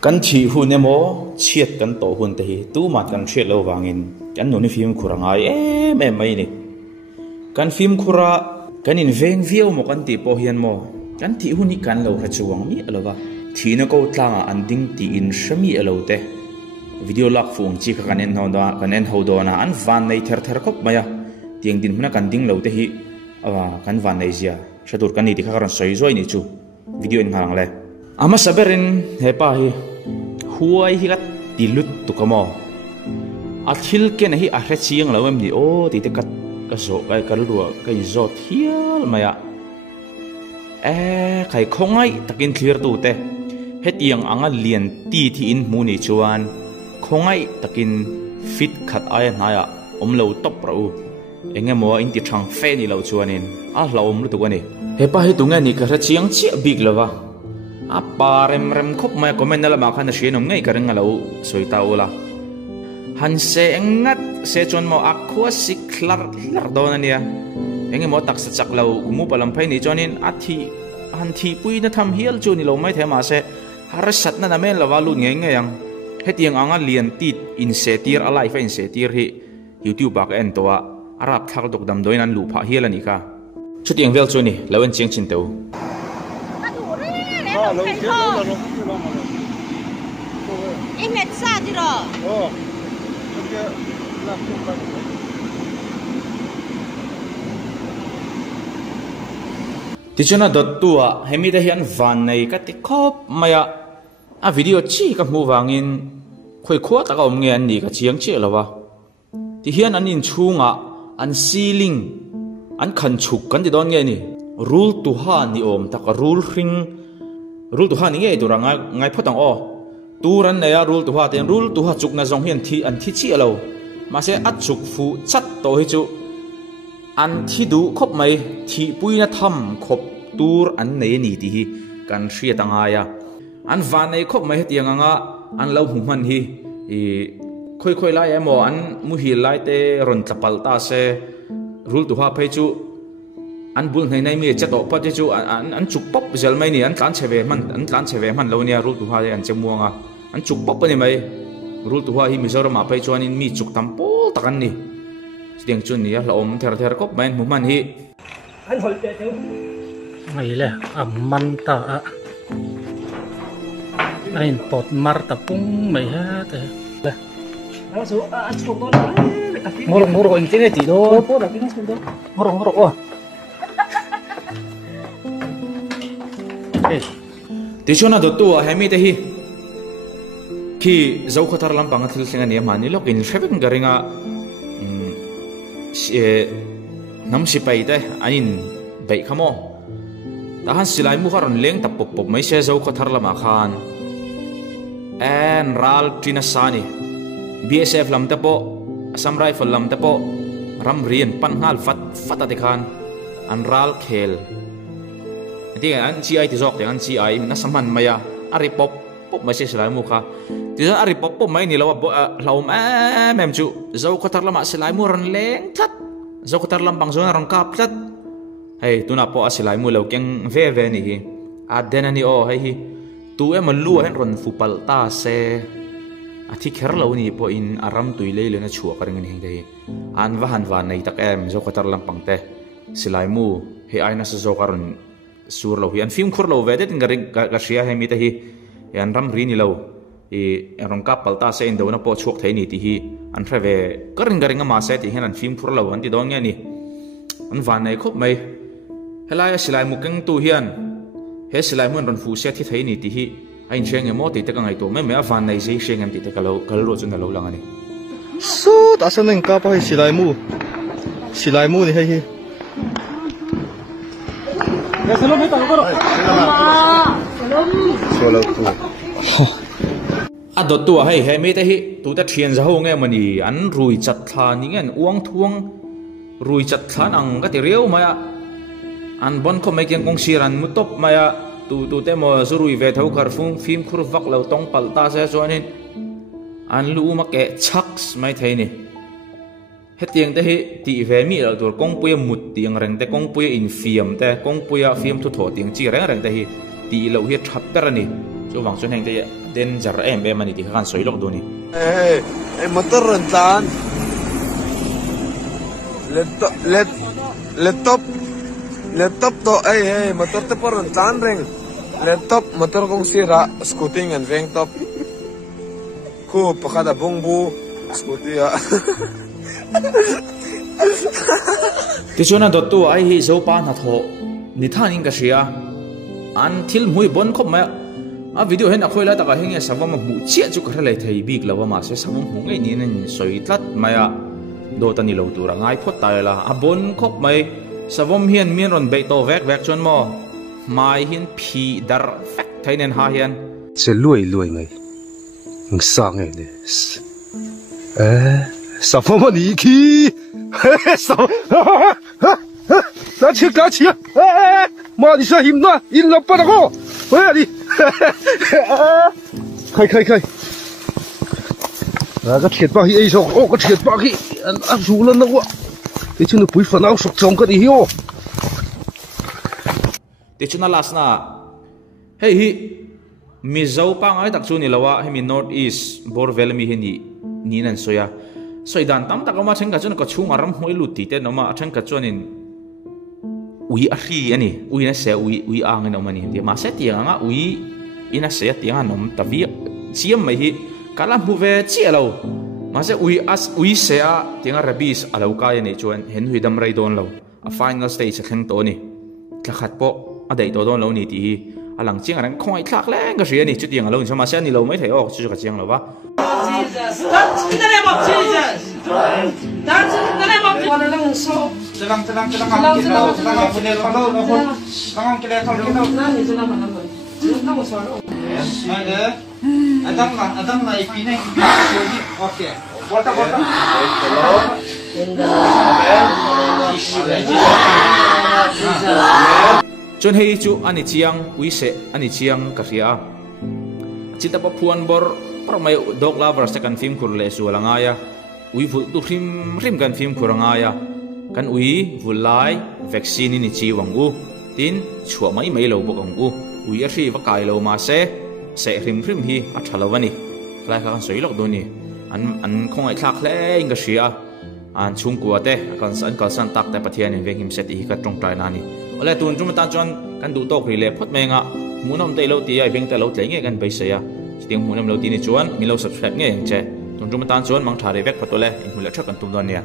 kan thi hun emo chiat kan to hun te hi tu mat kan thret lo wangin kan nu ni film khurangai em mai ni kan film khura kan in veng viau mo kan ti po hian mo kan thi hun ni kan lo ra chuang mi alowa thina ko tlanga anding ti in shami alo te video lak phung chi ka kanen hoda kanen hodona an van nei ther ther kop maya tiang din huna kan ding lo te hi awa kan van nei zia shadur kan ni ti kha ran soi zoi ni chu video in hang le ama saberin hepa hi huai hi kat tilut tu kamo athil ke nahi a hre chiang lo em ni o ti te kat ka zo kai kal ruwa kai zo thial maya kai khongai takin clear tu te hetiang anga lian ti thi in mu ni chuan khongai takin fit khat ai hnaya omlo top rau engemaw in ti thang fe ni lo chuanin a hlom lu tu ani hepa hi tunga ni ka hre chiang chi big lova apa rem khop mai comment nala ma khan she nom ngai karang alo soita ola han se engat se chon mo akwa siklar lar don ania enge mo tak sa chak lo mu palam phai ni chonin athi han thi pui na tham hial chu ni lo mai thema se har sat na men lawa lu nge nge yang hetiang anga lian tit in se tir alai fa in se tir hi youtube bak en towa arab thak dok dam doin an lu pha hial ani ka chutiang vel chu ni lawen cheng chin teu em mệt xa đi rồi. Thì cho nó đợt tua, hay mi đây hiện van này cái tí khóc maya, video chỉ các mua vàng in, khơi khóa ta có ông nghe anh đi cái chiang chỉ là va. Thì hiện anh in chung anh ceiling, anh khẩn chụp cái gì đó nghe nè, rule tu ha ni om, ta có rule ring. Rule tu ha ni nghe tu ra ngay phốt tang o tu ran này rule tu ha tiền rule tu ha chuk na zong hian thi an thi chi alo mà sẽ ắt chuk phu chat to hi chu an thi du khop mai thi pui na tham khop tur an nei ni ti hi kan hria tanga ya an van nei khop mai tiang anga an lo hu man hi khoi lai emo an mu hi lai te ron tlapal ta se rule tu ha phei chu an bul nei mi chato pati chu an chuk pop zel mai ni an tlan cheve man lo nia rul tu ha an chemuanga an chuk pop ni mai rul tu ha hi mizoram a pai chuan in mi chuk tam pol takan ni stiang chun ni la om ther kop main mu man hi an hol te teu ngai le man ta ain pot mar ta pung mai ha te le na so an chuk to ngoro in tene ti do po da tin sun do ngoro o ti chona do tu a hemi te hi khi zau khatar lam pang thil singa ni mani lok in shevek garinga nam si pai te anin bai khamo ta han silai mu kharon leng tap pop mai se zau khatar lama khan en ral trina sani bsf lam te po assam rifle lam te po ram rian pan ngal fat ate khan an ral khel thì anh chị ai thì dọc thì anh chị ai nó sắm hẳn mày ari pop mà sẽ lại mua kha thì giờ ari pop mấy này lâu em chú dâu có thằng làm mà sẽ lại mua rần lén thắt dâu có thằng làm bằng zona rong cáp thắt hay tu nào po sẽ lại mua lâu keng ve này đen anh ô hay tu em mà lúa hết rần phụ pal ta se thì khéo lâu này po in aram tui lấy lên nó chua cái này đây an và này tắc em dâu có thằng làm bằng te sẽ lại mua hay ai nó sẽ dâu cái rần sur lo hi an film khur lo ve det ngari ka sia he mi ta hi an ram ri ni lo rong ka palta se in do na po chuak thei ni ti hi an thre ve karing garinga ma se ti hen an film khur lo an ti dong nge ni an van nei khop mai helai silai mu keng tu hian he silai mun ron fu se thi thei ni ti hi ain cheng emo ti te ka ngai to me van nei sei sheng an ti te ka lo kal ro chun lo lang ani su ta san nen ka pa hi silai mu ni hi do tu hay mi te hi tu ta thian za ho nge mani an rui chat thla ni ngen uang thuang rui chat thlan ang ka ti riau maya an bon ko mai keng kong siran mu top maya tu te mo zurui ve thau khar fung phim khur vak lo tong pal ta se chuanin an lu ma ke chaks mai thei ni hết tiếng thế tị về mi là tuổi công bùi một tiếng rèn thế công bùi in phim thế công bùi phim thu thổ tiếng chỉ rèn thế tị lâu hết chập ra nè chỗ vàng xuân hành thế đến giờ em mà nè thì khăn soi lọc đồ nè em motor rentan laptop to motor te por rentan reng laptop motor kong sira scooting and veng top ku pakada bungbu scooty ya thì cho nên tu ai hi dấu pan hạt hộ ni than in cái gì à anh thiếu mùi bún không mà à video hiện tại khơi lại tất cả những sản phẩm mà mù chết chút cái này thấy bị là mà sẽ sản phẩm mù cái này nên soi tắt mà đồ tani lâu tu ra ngay phốt tay là à bún không mà sản phẩm hiện miền run bê tô vẹt vẹt chôn mò mai hiện phi dar phách thấy nên ha hiện sẽ lùi ngay sang ngay đấy sản phẩm mà đi khi sản拿起啊！妈，你说힘나 일 나빠라고 왜你开那个铁把去 A 手哦个铁把去输了那我你真的不会烦恼说中个的哟thì chúng ta last na hey hi mi zau pa ngai tak chu ni lawa he mi north east borvel mi hi ni nan soya soidan tam tak ma thengka chun ka chung aram hoi lu ti te no ma thengka chuanin ui a ri ani ui na se ui ang na mani dia ma se tiang anga ui ina se tiang anom tabi chiam mai hi kala mu ve chi alo ma se ui se a tiang rabis alo ka ni chuan hen hui dam rai don lo a final stage kheng to ni tla khat po a dei to don lo ni ti alang ching arang khoi thlak leng ka ria ni chu tiang alo chama se ni lo mai thei ok chu ka chiang lo ba Jesus, dance in the name of Jesus. Dance in the name of Jesus. Tenang. Adang na ipinay. Okay. Bota. chun hei chu ani chiang ui se ani chiang ka ria chita pa phuan bor mai dog lover second film khur le su langaya ui vul tu rim kan film khurangaya kan ui vulai vaccine ni chi wangu tin chua mai lo bok angu ui a ri va kai lo ma se rim hi a thalawani lai ka kan soi lok do ni an khong ai thak le inga ria an chung kwa te kan san tak te pathian in veng him set hi ka tong trai na ni ole tun tum ta chon kan du tok ri le phot menga munom te lo ti ai veng te lo tle nge kan bai se ya tiếng hùn em lâu tin chuan mi lâu subscribe nghe anh che tung trung tan chuan mang thari vek patole in hula thak kan tum don nia